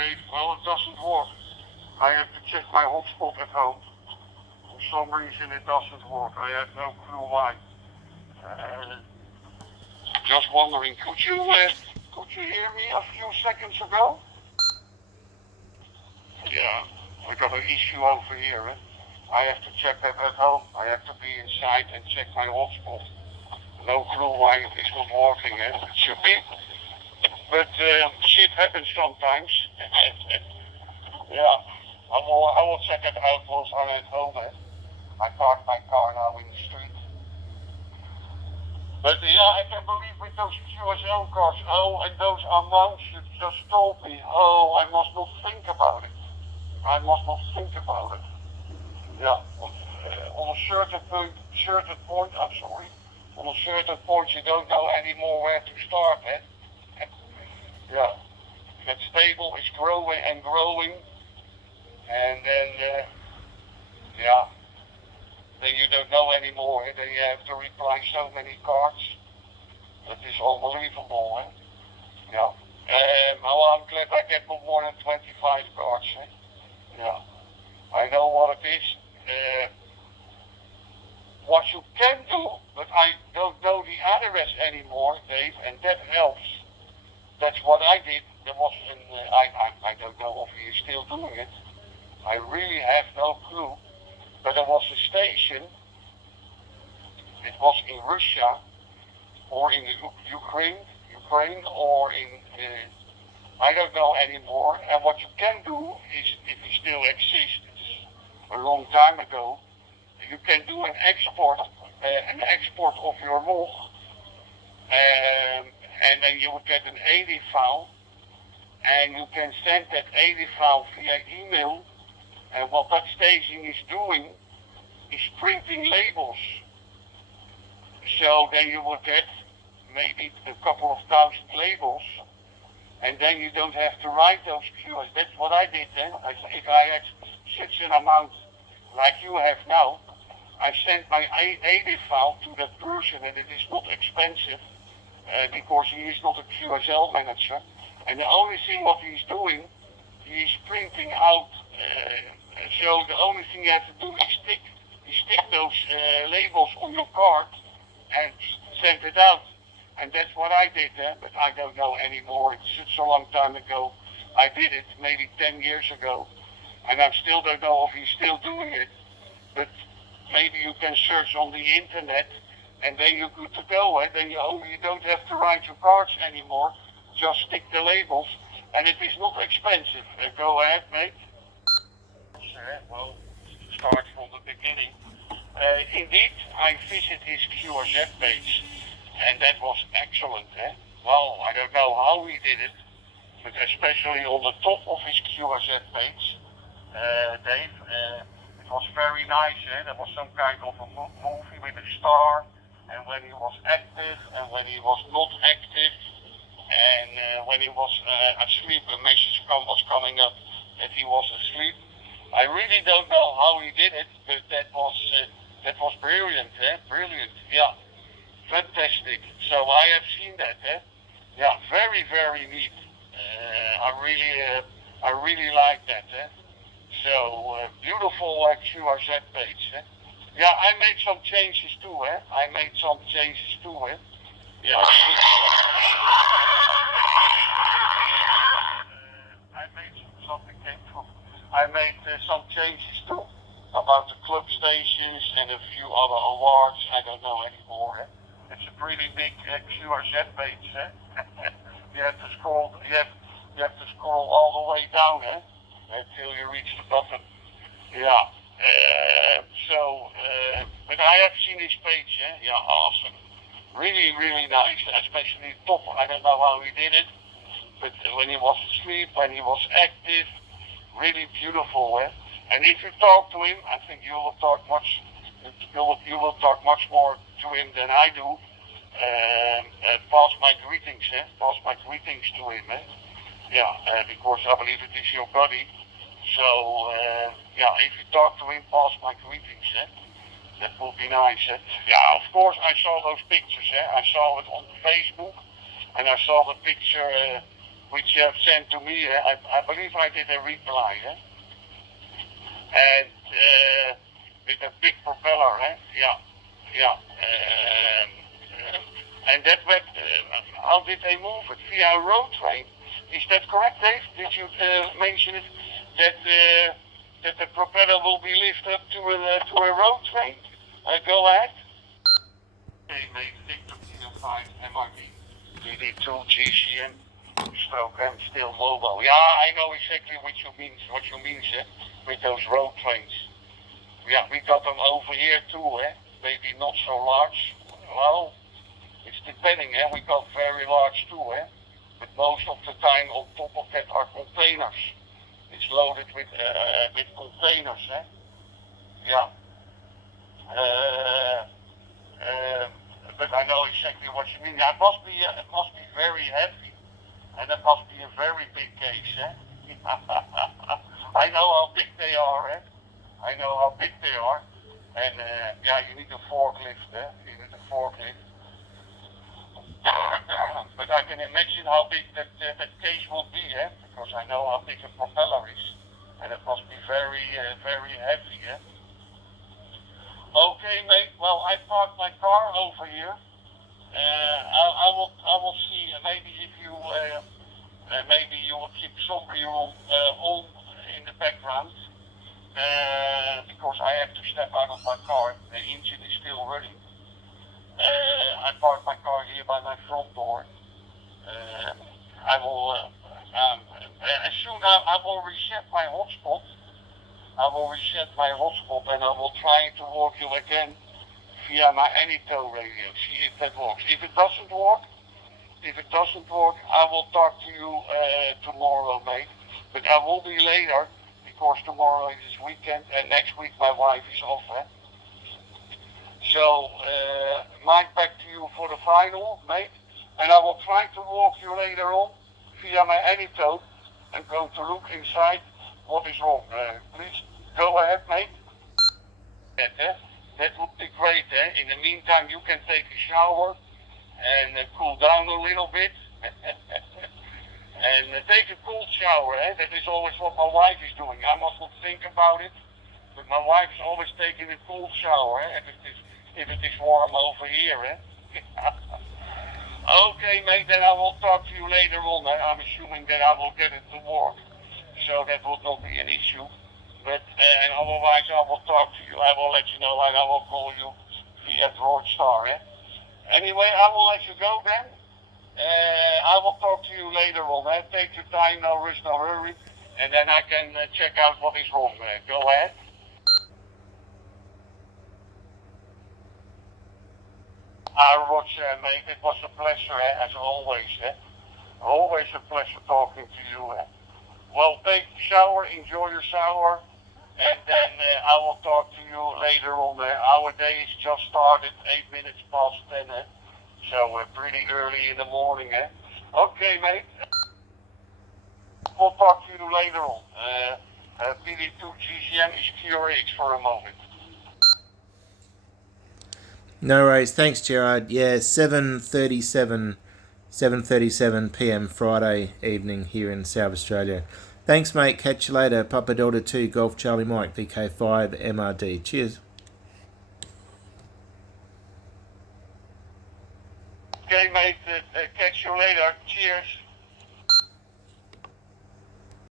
Dave. Well, it doesn't work. I have to check my hotspot at home. For some reason it doesn't work. I have no clue why. Just wondering, could you hear me a few seconds ago? Yeah, I got an issue over here. I have to check that at home. I have to be inside and check my hotspot. No clue why it's not working. It should be. But shit happens sometimes. Yeah, I will check it out once I'm at home. I parked my car now in the street. But yeah, I can believe with those QSO cars. Oh, and those amounts you just told me. Oh, I must not think about it. Yeah, on a certain point, on a certain point you don't know anymore where to start. Yeah, that stable is growing and growing, and then then you don't know anymore. Then you have to reply so many cards. That is unbelievable. Yeah. Well, I'm glad I get more than 25 cards. Yeah. I know what it is. What you can do, but I don't know the address anymore, Dave, and that helps. That's what I did. There was I don't know if he is still doing it. I really have no clue. But there was a station. It was in Russia or in Ukraine or in I don't know anymore. And what you can do is, if it still exists, a long time ago, you can do an export of your log, and then you will get an AD file, and you can send that AD file via email. And what that station is doing is printing labels. So then you will get maybe a couple of thousand labels, and then you don't have to write those QSOs. That's what I did then. If I had such an amount like you have now, I sent my AD file to that person, and it is not expensive because he is not a QSL manager. And the only thing what he's doing, he's printing out. So the only thing you have to do is stick those labels on your card and send it out. And that's what I did, but I don't know anymore. It's such a long time ago. I did it maybe 10 years ago, and I still don't know if he's still doing it. But maybe you can search on the internet, and then you're good to go. Then you don't have to write your cards anymore. Just stick the labels, and it is not expensive. Go ahead, mate. Well, start from the beginning. Indeed, I visited his QRZ page, and that was excellent. Well, I don't know how he did it, but especially on the top of his QRZ page, Dave, it was very nice. There was some kind of a movie with a star, and when he was active and when he was not active, and when he was asleep, a message was coming up that he was asleep. I really don't know how he did it, but that was brilliant. Brilliant, yeah, fantastic. So I have seen that. Yeah, very, very neat. I really like that. So beautiful QRZ page. Yeah, I made some changes too. Yeah. I made some changes too about the club stations and a few other awards. I don't know anymore. It's a pretty big QRZ page. You have to scroll. You have to scroll all the way down until you reach the bottom. Yeah. But I have seen his page. Yeah, awesome. Really, really nice. Especially top. I don't know how he did it, but when he was asleep, when he was active. Really beautiful, and if you talk to him, I think you will talk much more to him than I do. Pass my greetings, to him, Yeah, because I believe it is your buddy. So if you talk to him, pass my greetings, That would be nice, Yeah, of course I saw those pictures, I saw it on Facebook, and I saw the picture which you have sent to me. I believe I did a reply, and with a big propeller, yeah. And that went, how did they move it? Via a road train. Is that correct, Dave? Did you mention it that the propeller will be lifted up to a road train? Go ahead. Okay, mate. Victor VK5MRD, PD2GCM, stroke and still mobile. Yeah, I know exactly what you mean, with those road trains. Yeah, we got them over here too, maybe not so large. Well, it's depending, we got very large too, but most of the time on top of that are containers. It's loaded with containers, yeah. But I know exactly what you mean. Yeah, it must be very heavy, and it must be a very big case, I know how big they are, I know how big they are, and yeah, you need a forklift, You need a forklift. But I can imagine how big that case will be, because I know how big a propeller is, and it must be very, very heavy, Okay, mate. Well, I parked my car over here. I will see. Maybe if you maybe you will keep somebody on in the background, because I have to step out of my car. The engine is still running. I parked my car here by my front door. I will as soon as I will reset my hotspot. And I will try to walk you again via my Anytow radio. See if that works. If it doesn't work, I will talk to you tomorrow, mate. But I will be later because tomorrow is weekend and next week my wife is off. So, Mike, back to you for the final, mate. And I will try to walk you later on via my Anytow and go to look inside what is wrong. Please go ahead, mate. That would be great. In the meantime, you can take a shower and cool down a little bit. And take a cold shower. That is always what my wife is doing. I must not think about it, but my wife is always taking a cold shower if it is warm over here. Okay, mate, then I will talk to you later on. I'm assuming that I will get it to work, so that will not be an issue. But and otherwise, I will talk to you. I will let you know, and I will call you via Broadstar. Anyway, I will let you go then. I will talk to you later on. Take your time, no rush, no hurry, and then I can check out what is wrong. Go ahead. Roger, mate, it was a pleasure, as always. Always a pleasure talking to you. Well, take a shower, enjoy your shower, and then I will talk to you later on. Our day is just started, 8 minutes past 10, so pretty early in the morning. Okay, mate. We'll talk to you later on. PD2GCM is QRX for a moment. No worries. Thanks, Gerard. Yeah, 7:37 p.m. Friday evening here in South Australia. Thanks, mate. Catch you later. Papa Delta 2 Golf Charlie Mike VK5MRD. Cheers. Okay, mate.